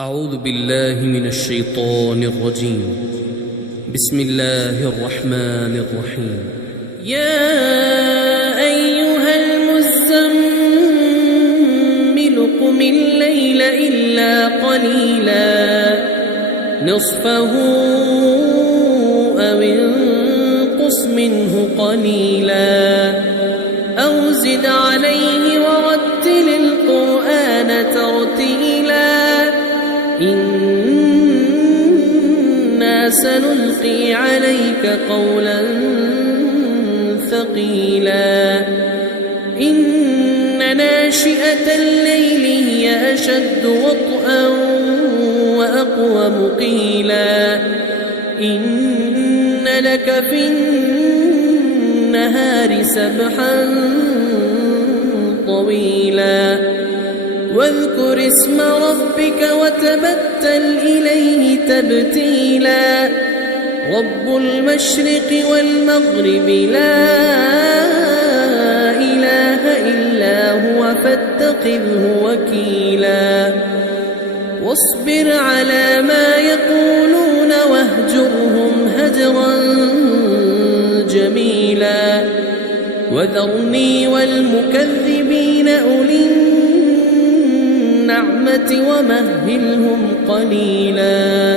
أعوذ بالله من الشيطان الرجيم. بسم الله الرحمن الرحيم. يا أيها المزمل قم الليل إلا قليلا نصفه أو انقص منه قليلا أو زد عليه ورتل القرآن ترتيلا إنا سنلقي عليك قولا ثقيلا إن ناشئة الليل هي أشد وطئا وأقوم قيلا إن لك في النهار سبحا طويلا واذكر اسم ربك وتبتل إليه تبتيلا رب المشرق والمغرب لا إله إلا هو فاتخذه وكيلا واصبر على ما يقولون واهجرهم هجرا جميلا وذرني والمكذبين أولي النعمة ومهلهم قليلا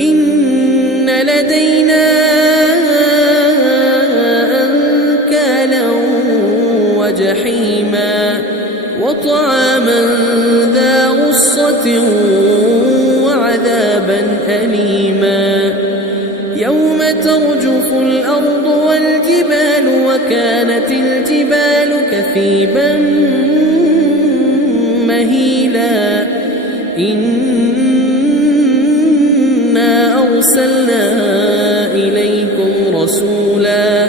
إن لدينا أنكالا وجحيما وطعاما ذا غصة وعذابا أليما يوم ترجف الأرض والجبال وكانت الجبال كثيبا مهيلا إنا أرسلنا إليكم رسولا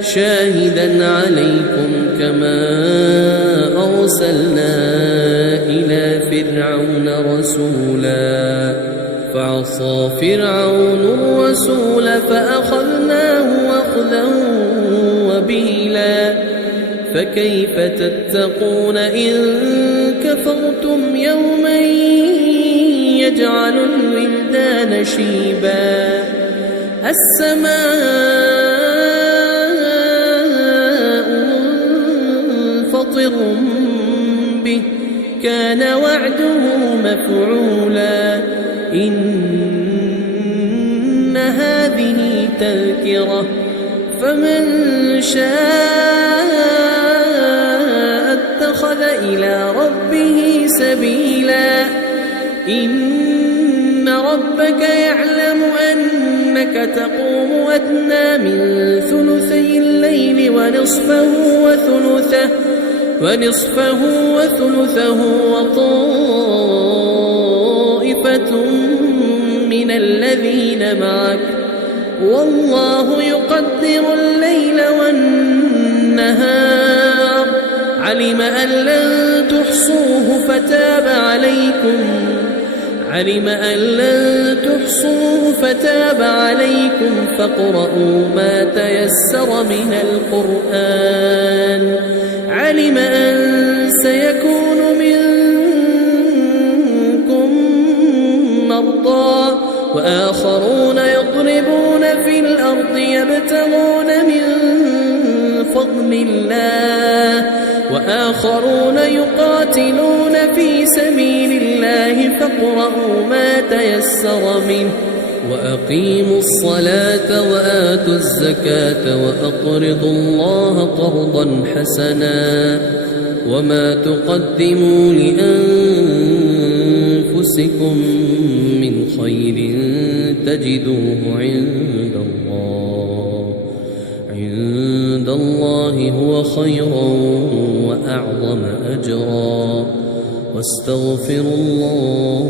شاهدا عليكم كما أرسلنا إلى فرعون رسولا فعصى فرعون الرسول فأخذناه أخذا وبيلا فكيف تتقون إن كفرتم يوما يجعل الولدان شيبا السماء منفطر به كان وعده مفعولا إن هذه تذكرة فمن شاء اتخذ إلى ربه سبيلا إن ربك يعلم أنك تقوم أدنى من ثلثي الليل ونصفه وثلثه وطائفة من الذين معك والله يقدر الليل والنهار علم أن لن تحصوه فتاب عليكم فاقرؤوا ما تيسر من القرآن علم أن سيكون منكم مرضى وآخرون يضربون في الأرض يبتغون من فضل الله وآخرون يقاتلون في سبيل الله فاقرؤوا ما تيسر منه وأقيموا الصلاة وآتوا الزكاة وأقرضوا الله قرضا حسنا وما تقدموا لأنفسكم من خير تجدوه عند الله هو خيرا وأعظم أجرا واستغفروا الله